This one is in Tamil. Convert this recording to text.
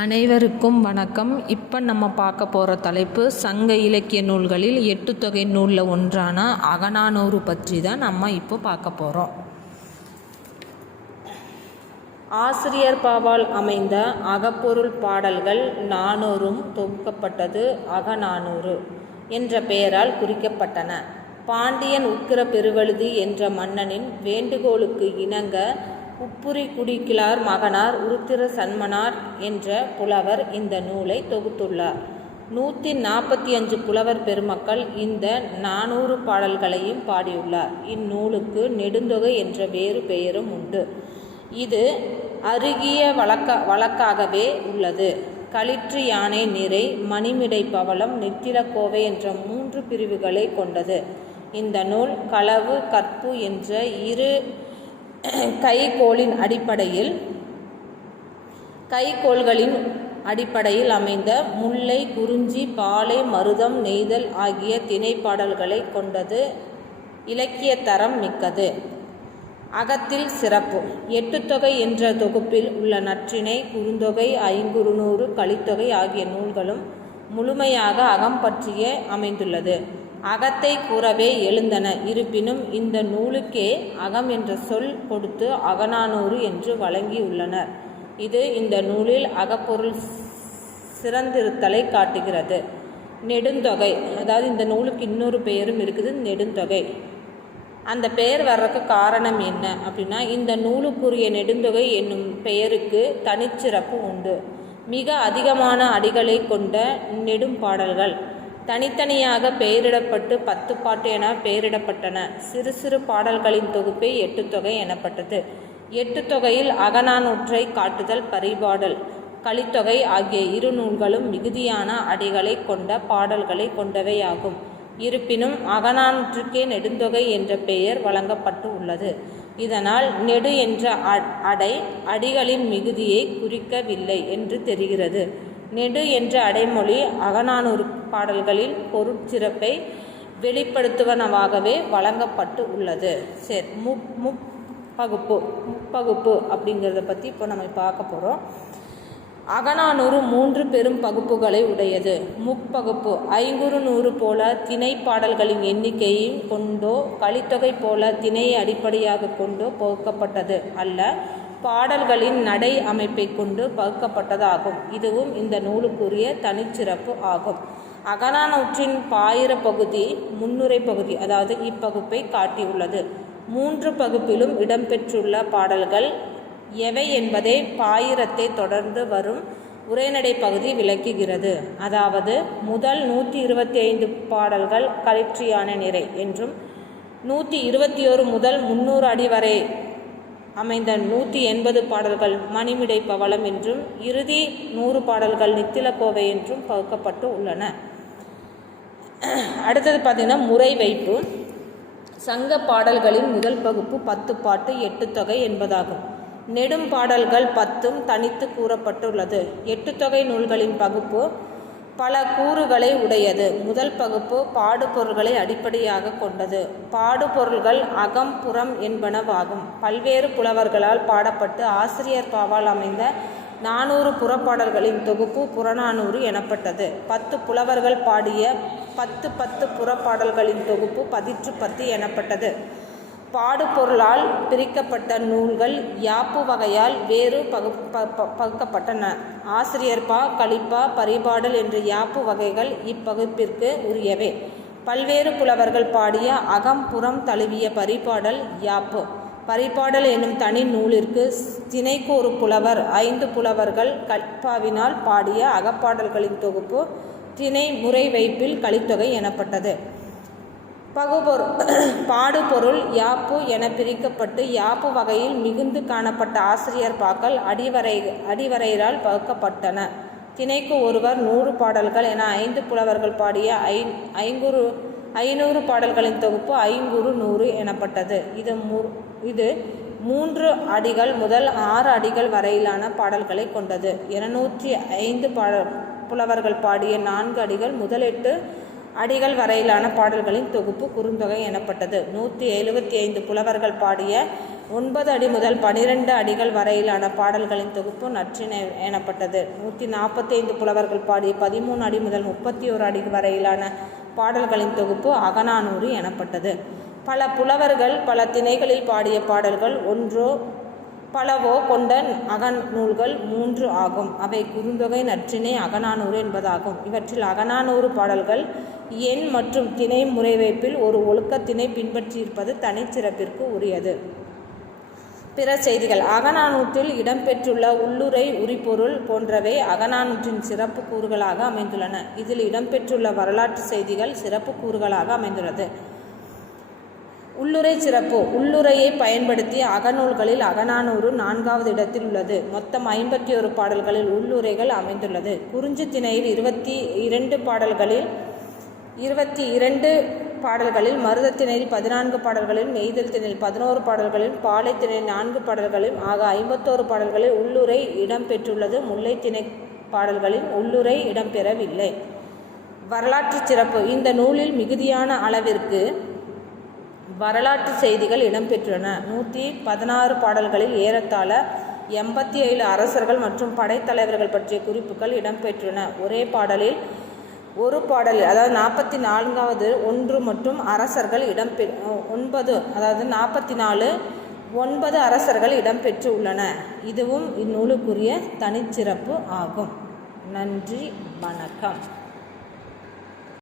அனைவருக்கும் வணக்கம். இப்போ நம்ம பார்க்க போகிற தலைப்பு சங்க இலக்கிய நூல்களில் 8 தொகை நூலில் ஒன்றான அகநானூறு பற்றி தான் நம்ம இப்போ பார்க்க போகிறோம். ஆசிரியர் பாவால் அமைந்த அகப்பொருள் பாடல்கள் 400ம் தொகுக்கப்பட்டது அகநானூறு என்ற பெயரால் குறிக்கப்பட்டன. பாண்டியன் உக்கிர பெருவழுதி என்ற மன்னனின் வேண்டுகோளுக்கு இணங்க உப்புரி குடிக்கிழார் மகனார் உருத்திர சன்மனார் என்ற புலவர் இந்த நூலை தொகுத்துள்ளார். 145 புலவர் பெருமக்கள் இந்த 400 பாடல்களையும் பாடியுள்ளார். இந்நூலுக்கு நெடுந்தொகை என்ற வேறு பெயரும் உண்டு. இது அருகிய வழக்காகவே உள்ளது. களிற்று யானை நிறை மணிமிடை பவளம் நித்திலக்கோவை என்ற 3 பிரிவுகளை கொண்டது. இந்த நூல் களவு கற்பு என்ற இரு கைகோள்களின் அடிப்படையில் அமைந்த முல்லை குறிஞ்சி பாலை மருதம் நெய்தல் ஆகிய திணைப்பாடல்களை கொண்டது. இலக்கிய தரம் மிக்கது. அகத்தில் சிறப்பு. 8 தொகை என்ற தொகுப்பில் உள்ள நற்றிணை, குறுந்தொகை, ஐங்குறுநூறு, கலித்தொகை ஆகிய நூல்களும் முழுமையாக அகம் பற்றியே அமைந்துள்ளது. அகத்தை கூறவே எழுந்தன. இருப்பினும் இந்த நூலுக்கே அகம் என்ற சொல் கொடுத்து அகநானூறு என்று வழங்கியுள்ளனர். இது இந்த நூலில் அகப்பொருள் சிறந்திருத்தலை காட்டுகிறது. நெடுந்தொகை, அதாவது இந்த நூலுக்கு இன்னொரு பெயரும் இருக்குது, நெடுந்தொகை. அந்த பெயர் வர்றதுக்கு காரணம் என்ன அப்படின்னா, இந்த நூலுக்குரிய நெடுந்தொகை என்னும் பெயருக்கு தனிச்சிறப்பு உண்டு. மிக அதிகமான அடிகளை கொண்ட நெடும் பாடல்கள் தனித்தனியாக பெயரிடப்பட்டு 10 பாட்டு என பெயரிடப்பட்டன. சிறு சிறு பாடல்களின் தொகுப்பே 8 தொகை எனப்பட்டது. 8 தொகையில் அகநானூற்றை காட்டுதல், பரிபாடல், கலித்தொகை ஆகிய இரு நூல்களும் மிகுதியான அடிகளை கொண்ட பாடல்களை கொண்டவையாகும். இருப்பினும் அகநானூற்றுக்கே நெடுந்தொகை என்ற பெயர் வழங்கப்பட்டு உள்ளது. இதனால் நெடு என்ற அடிகளின் மிகுதியை குறிக்கவில்லை என்று தெரிகிறது. நெடு என்ற அடைமொழி அகநானூறு பாடல்களில் பொருட்சிறப்பை வெளிப்படுத்துவனவாகவே வழங்கப்பட்டு உள்ளது. சரி, முப்பகுப்பு அப்படிங்கிறத பற்றி இப்போ நம்ம பார்க்க போகிறோம். அகநானூறு 3 பெரும் பகுப்புகளை உடையது. முப்பகுப்பு ஐங்குறுநூறு போல திணை பாடல்களின் எண்ணிக்கையும் கொண்டோ கலித்தொகை போல திணையை அடிப்படையாக கொண்டோ பகுக்கப்பட்டது அல்ல, பாடல்களின் நடை அமைப்பை கொண்டு பகுக்கப்பட்டதாகும். இதுவும் இந்த நூலுக்குரிய தனிச்சிறப்பு ஆகும். அகநானூற்றின் பாயிர பகுதி முன்னுரை பகுதி, அதாவது இப்பகுப்பை காட்டியுள்ளது. 3 பகுப்பிலும் இடம்பெற்றுள்ள பாடல்கள் எவை என்பதை பாயிரத்தை தொடர்ந்து வரும் உரைநடை பகுதி விளக்குகிறது. அதாவது முதல் 125 பாடல்கள் களிற்று யானை நிறை என்றும், 121 முதல் 300 அடி வரை அமைந்த 180 பாடல்கள் மணிமிடை பவளம் என்றும், இறுதி 100 பாடல்கள் நித்திலக்கோவை என்றும் பகுக்கப்பட்டு உள்ளன. அடுத்தது பார்த்திங்கன்னா முறை வைப்பு. சங்க பாடல்களின் முதல் பகுப்பு 10 பாட்டு 8 தொகை என்பதாகும். நெடும் பாடல்கள் 10ம் தனித்து கூறப்பட்டுள்ளது. 8 தொகை நூல்களின் பகுப்பு பல கூறுகளை உடையது. முதல் பகுப்பு பாடுபொருள்களை அடிப்படையாக கொண்டது. பாடுபொருள்கள் அகம் புறம் என்பனவாகும். பல்வேறு புலவர்களால் பாடப்பட்டு ஆசிரியர் பாவால் அமைந்த 400 புறப்பாடல்களின் தொகுப்பு புறநானூறு எனப்பட்டது. 10 புலவர்கள் பாடிய 10 புறப்பாடல்களின் தொகுப்பு 10 எனப்பட்டது. பாடுபொருளால் பிரிக்கப்பட்ட நூல்கள் யாப்பு வகையால் வேறு பகுக்கப்பட்டன. ஆசிரியர்பா, கலிப்பா, பரிபாடல் என்ற யாப்பு வகைகள் இப்பகுப்பிற்கு உரியவை. பல்வேறு புலவர்கள் பாடிய அகம் புறம் தழுவிய பரிபாடல் யாப்பு. பரிபாடல் என்னும் தனி நூலிற்கு திணைக்கு ஒரு புலவர் 5 புலவர்கள் கலிப்பாவினால் பாடிய அகப்பாடல்களின் தொகுப்பு திணை முறை வைப்பில் கலித்தொகை எனப்பட்டது. பாடுபொருள் யாப்பு என பிரிக்கப்பட்டு யாப்பு வகையில் மிகுந்து காணப்பட்ட ஆசிரியர் பாக்கள் அடிவரையரால் பகுக்கப்பட்டன. திணைக்கு ஒருவர் 100 பாடல்கள் என 5 புலவர்கள் பாடிய 500 பாடல்களின் தொகுப்பு ஐங்குறு 100 எனப்பட்டது. இது 3 அடிகள் முதல் 6 அடிகள் வரையிலான பாடல்களை கொண்டது. 205 புலவர்கள் பாடிய 4 அடிகள் முதல் 8 அடிகள் வரையிலான பாடல்களின் தொகுப்பு குறுந்தொகை எனப்பட்டது. 175 புலவர்கள் பாடிய 9 அடி முதல் 12 அடிகள் வரையிலான பாடல்களின் தொகுப்பு நற்றிணை எனப்பட்டது. 145 புலவர்கள் பாடிய 13 அடி முதல் 31 அடி வரையிலான பாடல்களின் தொகுப்பு அகநானூறு எனப்பட்டது. பல புலவர்கள் பல திணைகளில் பாடிய பாடல்கள் ஒன்றோ பலவோ கொண்ட அகநூல்கள் 3 ஆகும். அவை குறுந்தொகை, நற்றிணை, அகநானூறு என்பதாகும். இவற்றில் அகநானூறு பாடல்கள் எண் மற்றும் திணை முறைவைப்பில் ஒரு ஒழுக்கத்தினை பின்பற்றியிருப்பது தனிச்சிறப்பிற்கு உரியது. பிற செய்திகள். அகநானூற்றில் இடம்பெற்றுள்ள உள்ளுரை, உரிப்பொருள் போன்றவை அகநானூற்றின் சிறப்பு கூறுகளாக அமைந்துள்ளன. இதில் இடம்பெற்றுள்ள வரலாற்று செய்திகள் சிறப்பு கூறுகளாக அமைந்துள்ளது. உள்ளுரை சிறப்பு. உள்ளுரையை பயன்படுத்தி அகநூல்களில் அகநானூறு 4வது இடத்தில் உள்ளது. மொத்தம் 51 பாடல்களில் உள்ளுரைகள் அமைந்துள்ளது. குறிஞ்சி திணையில் 22 பாடல்களில், மருதத்திணையில் 14 பாடல்களில், நெய்தல் திணையில் 11 பாடல்களில், பாலை திணையில் 4 பாடல்களில் ஆக 51 பாடல்களில் உள்ளுரை இடம்பெற்றுள்ளது. முல்லை திணை பாடல்களில் உள்ளுரை இடம்பெறவில்லை. வரலாற்று சிறப்பு. இந்த நூலில் மிகுதியான அளவிற்கு வரலாற்று செய்திகள் இடம்பெற்றுள்ளன. 116 பாடல்களில் ஏறத்தாழ 87 அரசர்கள் மற்றும் படைத்தலைவர்கள் பற்றிய குறிப்புகள் இடம்பெற்றுள்ளன. ஒரு பாடலில் அதாவது 44வது 1 மற்றும் அரசர்கள் 9 அரசர்கள் இடம்பெற்று உள்ளன. இதுவும் இந்நூலுக்குரிய தனிச்சிறப்பு ஆகும். நன்றி, வணக்கம்.